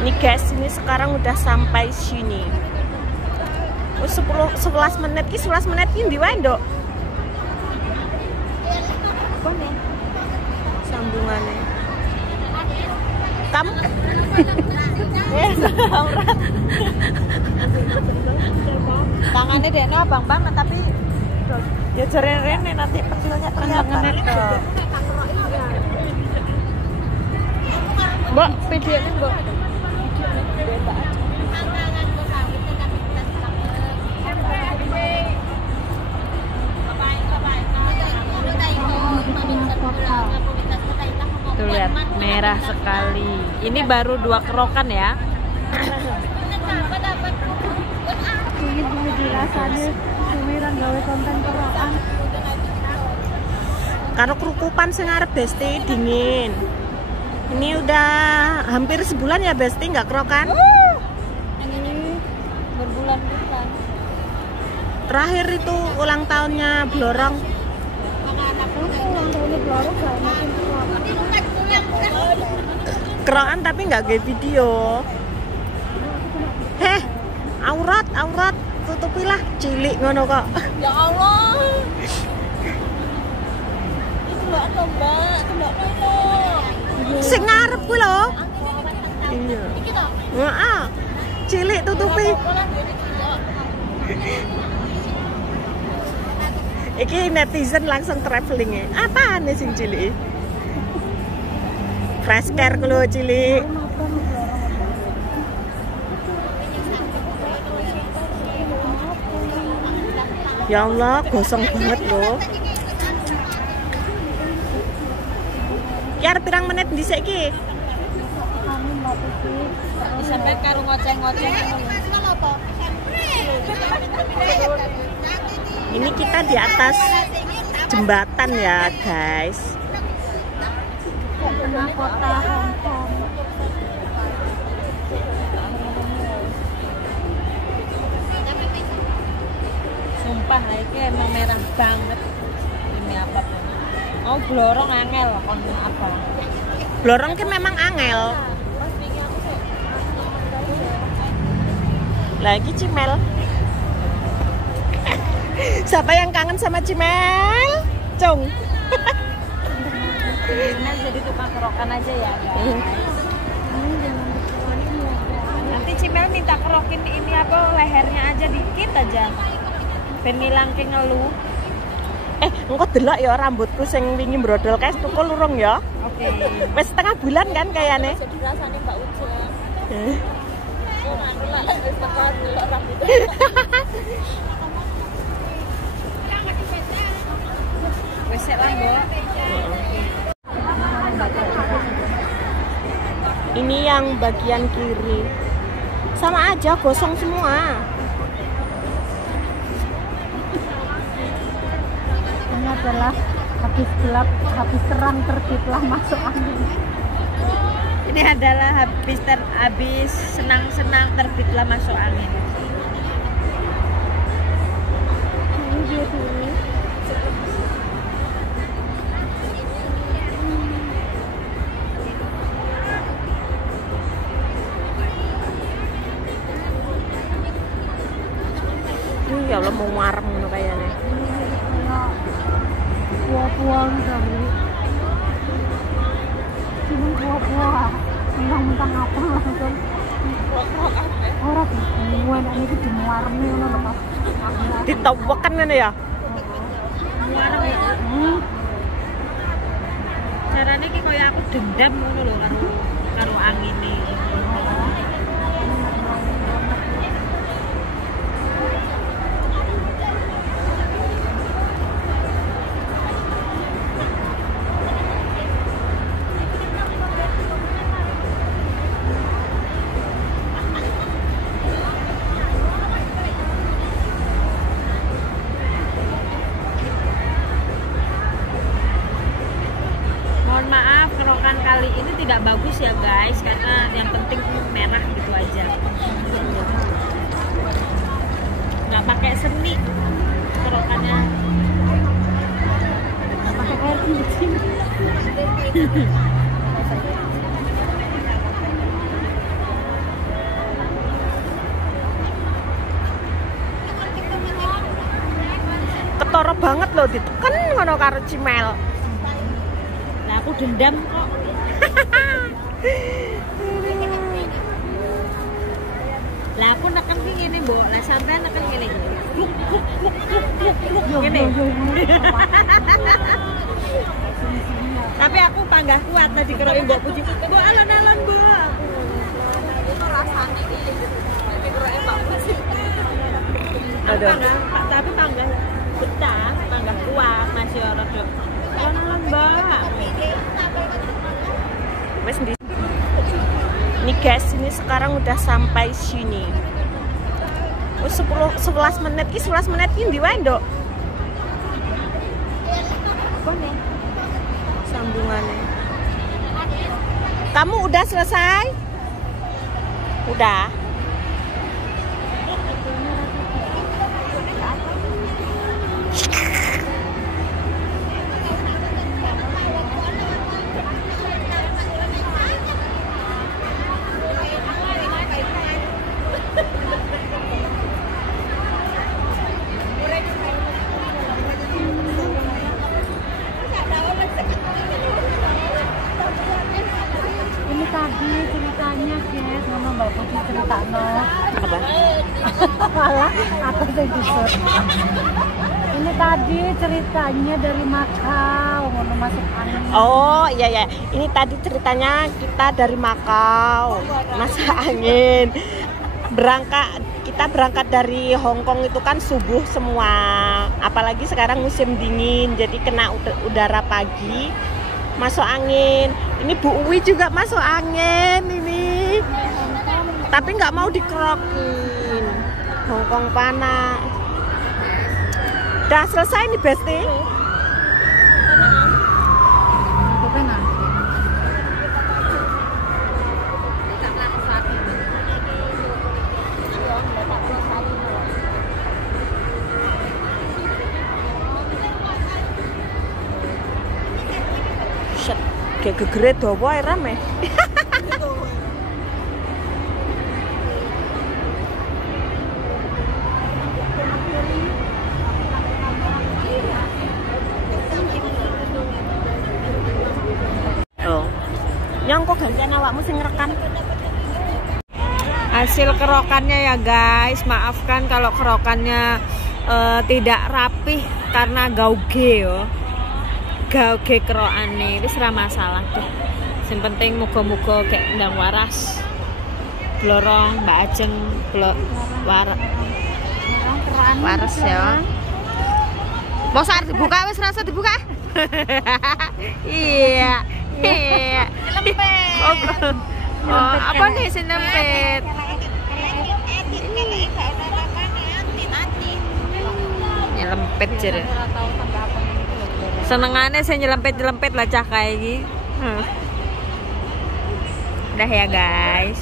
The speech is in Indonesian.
Nih guys, ini sekarang udah sampai sini. 11 menit ki 11 menit ki ndi wae, Nduk? Kone sambungannya. Kamu tangannya dene abang banget tapi ya jere-rene nanti kecilnya kelihatan. Mbak, videonya Mbak. Tuh lihat, merah sekali. Ini baru 2 kerokan ya. ini dirasanya sumiran gawe konten kerokan. Karo kerukupan sing arep Besti dingin. Ini udah hampir sebulan ya Besti nggak kerokan? Ini berbulan-bulan. Terakhir itu ulang tahunnya Blorong. Ulang tahunnya Blorong gak makin kerokan. Kerokan tapi nggak kayak video. Heh, aurat tutupilah, cilik ngono kok. Ya Allah. Mbak, Sing ngarep kuwi lho. Iya. Heeh. Cilik tutupi. Iki netizen langsung traveling ya. Apaan nih sing cilik? Fresh care ku lho cilik. Ya Allah, gosong banget loh. Ya pirang menit dhisik iki? sampai karo ngoceng-ngoceng. Ini kita di atas jembatan ya guys. Kota Hong Kong. Sumpah iki emang merah banget. Ini apa? Oh, Blorong angel kon apa? Blorong kan memang angel. Lagi Cimel. Siapa yang kangen sama Cimel? Cung. Cimel jadi tukang kerokan aja ya guys. Nanti Cimel minta kerokin ini apa lehernya aja dikit aja. Ben ngilangke ngeluh. Engko delok ya rambutku sing wingi brodol kae tukul urung ya. Oke. Wis setengah bulan kan kayane. Dirasane Mbak Uja. Wes lah, Mbok. Ini yang bagian kiri. Sama aja gosong semua. Ini adalah habis gelap, habis terang terbitlah masuk angin. Ini adalah habis senang-senang terbitlah masuk angin. Ya Allah mau marem ngono kayane. Buah-buah dari cuma buah-buah mentang-mentang apa langsung orang buah ini itu dimuarmi ngono lho. Ditowoken ngene ya. Carane ki koyo aku dendam ngono lho karo angine. Maaf, kerokan kali ini tidak bagus ya guys, karena yang penting merah gitu aja. Nggak pakai seni kerokannya. Nggak pakai air kucing. lho diteken ngono karo Cimel. Lah aku dendam kok. Lah aku neken ki ngene, Mbok. Lah sampean neken ngene. Ngene. Tapi aku panggah kuat tadi karo Mbok puji. Mbok alon-alon, Mbok. Itu rasane iki. Iki karo Mbak puji. Aduh. Tapi panggah betah, panggah kuat masih rada. Alon-alon, Mbak. Wes di nih guys, ini sekarang udah sampai sini. 11 menit ki 11 menit ki ndi wae, Nduk? Apa nih? Sambungannya. Kamu udah selesai? Udah. Ini tadi ceritanya guys, mama Mbak Putri cerita no. Apa? Malah aku sejujur. Ini tadi ceritanya dari Makau, mau masuk angin. Oh iya ya, ini tadi ceritanya kita dari Makau, masuk angin. Kita berangkat dari Hong Kong itu kan subuh semua, apalagi sekarang musim dingin, jadi kena udara pagi, masuk angin. Ini Bu Uwi juga masuk angin ini, tapi nggak mau dikerokin. Hong Kong panas. Udah selesai nih Besti. Kayak gegere dawa ae rame. Oh. Yang kok gantian awakmu sing ngerekam. Hasil kerokannya ya guys, maafkan kalau kerokannya tidak rapih karena gauge yo. Gauge kerokane wis ora masalah deh. Sing penting muga-muga kayak ndang waras. Blorong Mbak Ajeng waras ya. Mosar dibuka wis rasa dibuka. Iya. Iya. Lempet. Oh, apa nih sing lempet? Nyelempet jere. Senengane saya nyelempet lah cah kayak gini. Udah ya guys.